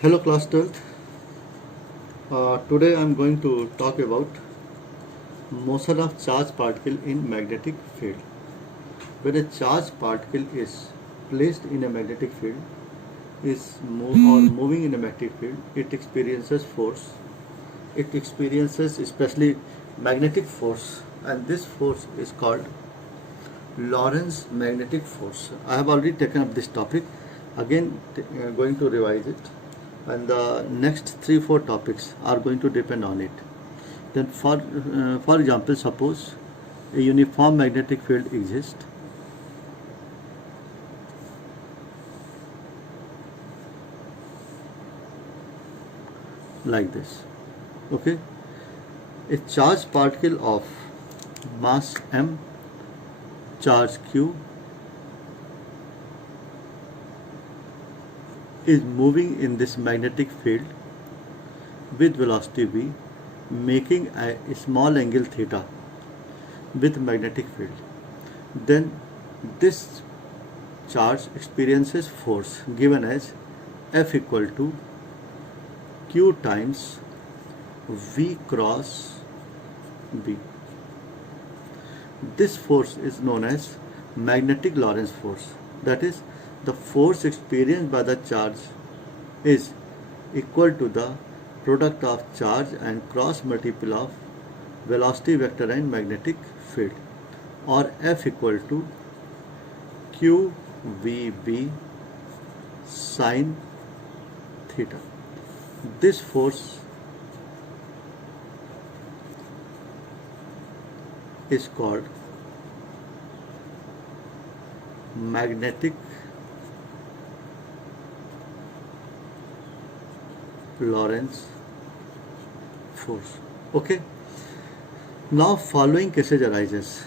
Hello class 12th. Today I am going to talk about motion of charged particle in magnetic field. When a charged particle is placed in a magnetic field, moving in a magnetic field, it experiences force. It experiences especially magnetic force, and this force is called Lorentz magnetic force. I have already taken up this topic. Again, going to revise it, and the next 3-4 topics are going to depend on it. Then, for example, suppose a uniform magnetic field exists. Like this, okay? A charged particle of mass m, charge q, is moving in this magnetic field with velocity v, making a small angle theta with magnetic field. Then this charge experiences force given as F equal to Q times V cross B. This force is known as magnetic Lorentz force. That is, the force experienced by the charge is equal to the product of charge and cross multiple of velocity vector and magnetic field, or F equal to QVB sine theta. This force is called magnetic Lorentz force. Okay. Now following cases arises.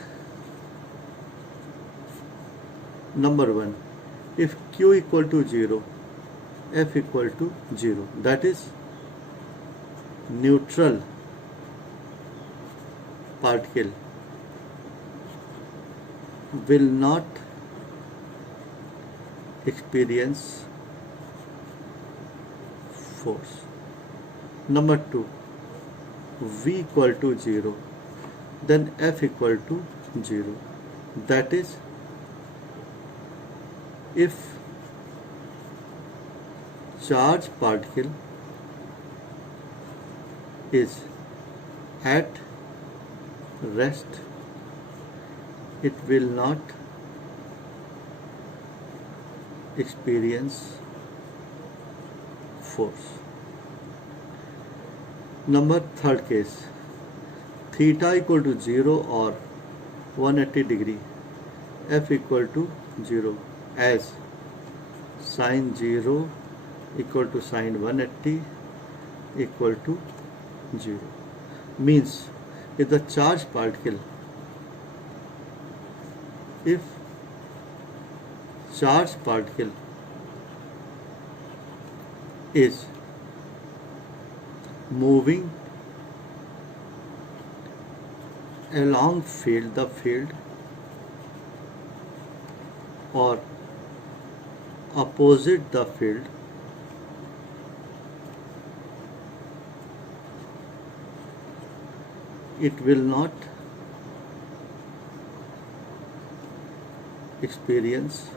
Number 1, if Q equal to 0, F equal to 0, that is neutral particle will not experience force. Number 2, V equal to 0, then F equal to 0, that is if charged particle is at rest, it will not experience force. Number 3rd case, theta equal to 0 or 180 degree, F equal to 0, as sine 0 equal to sine 180 equal to 0. Means if the charged particle, if charged particle is moving along the field or opposite the field, it will not experience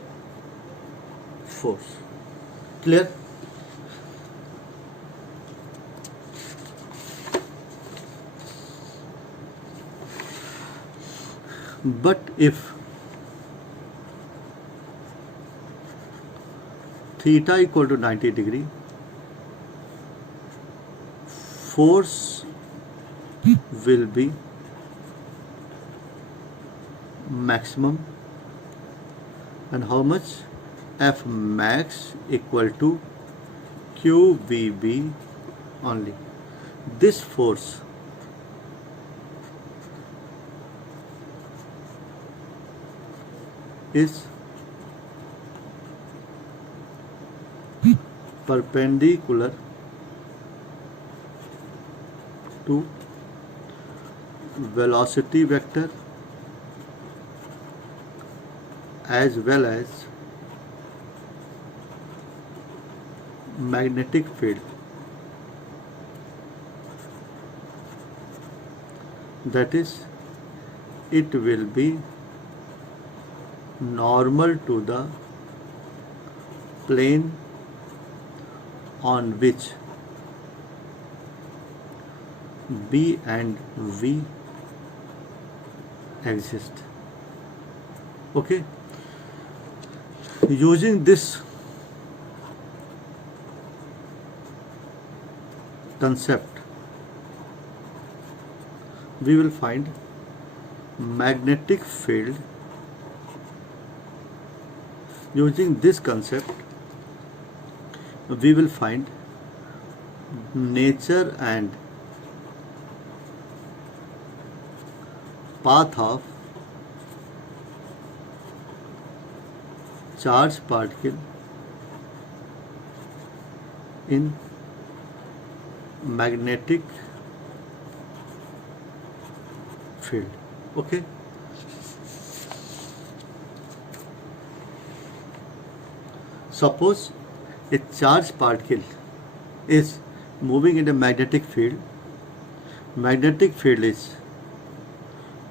force. Clear? But if theta equal to 90 degree, force will be maximum, and how much? F max equal to QVB only. This force is perpendicular to velocity vector as well as magnetic field, that is, it will be normal to the plane on which B and V exist. Okay, using this concept, we will find magnetic field. Using this concept, we will find nature and path of charged particle in magnetic field. Okay. Suppose a charged particle is moving in a magnetic field. Magnetic field is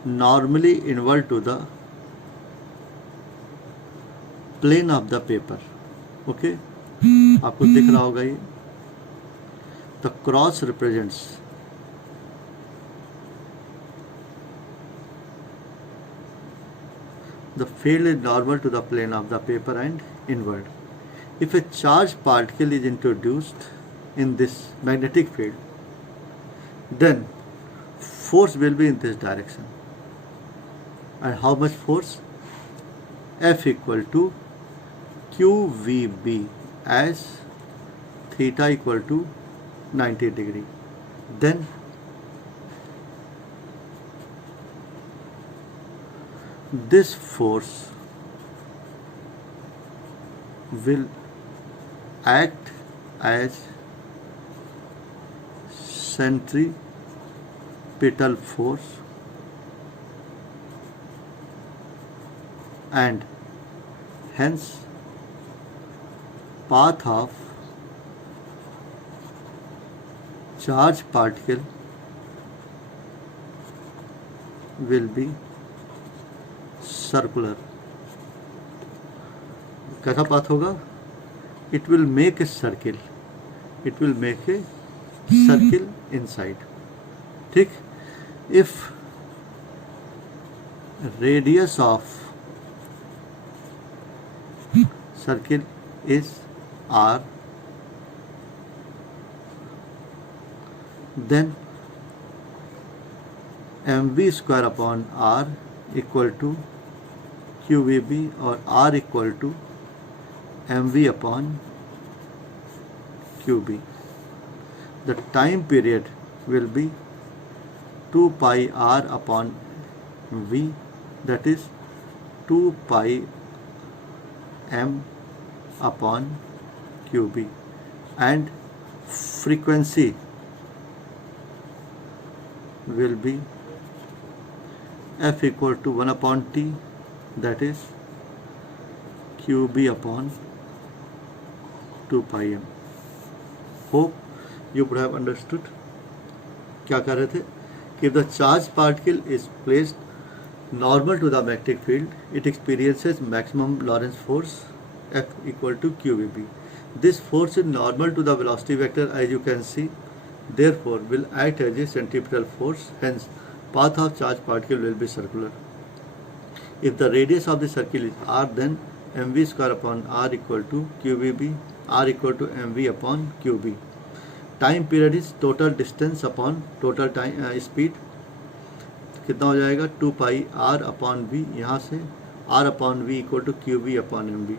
normally involved to the plane of the paper. Okay, आपको दिख रहा होगा ये. The cross represents the field is normal to the plane of the paper and inward. If a charged particle is introduced in this magnetic field, then force will be in this direction. And how much force? F equal to QVB as theta equal to 90 degree. Then this force will act as centripetal force and hence path of charged particle will be circular. कैसा path होगा? It will make a circle. It will make a circle inside. ठीक? If radius of circle is r, then mv square upon r equal to qvb or r equal to mv upon qb. The time period will be 2 pi r upon v, that is 2 pi m upon qb, and frequency will be f equal to 1 upon t, that is qb upon 2 pi m. Hope you would have understood. क्या कर रहे थे कि if the charged particle is placed normal to the magnetic field, it experiences maximum Lorentz force F equal to QVB. This force is normal to the velocity vector, as you can see, therefore will act as a centripetal force, hence path of charged particle will be circular. If the radius of the circle is r, then mv square upon r equal to qvb, r equal to mv upon qb. Time period is total distance upon total time speed. कितना हो जाएगा? 2 पाई r upon v, यहाँ से r upon v equal to q b upon m b,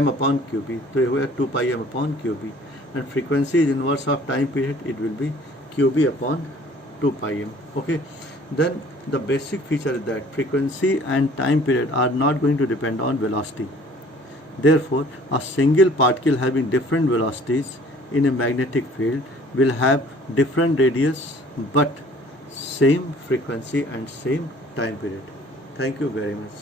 m upon qb. तो ये हुआ 2 pi m upon qb, and frequency is inverse of time period. It will be qb upon 2 pi m. Okay, then the basic feature is that frequency and time period are not going to depend on velocity. Therefore, a single particle having different velocities in a magnetic field will have different radius but same frequency and same time period. Thank you very much.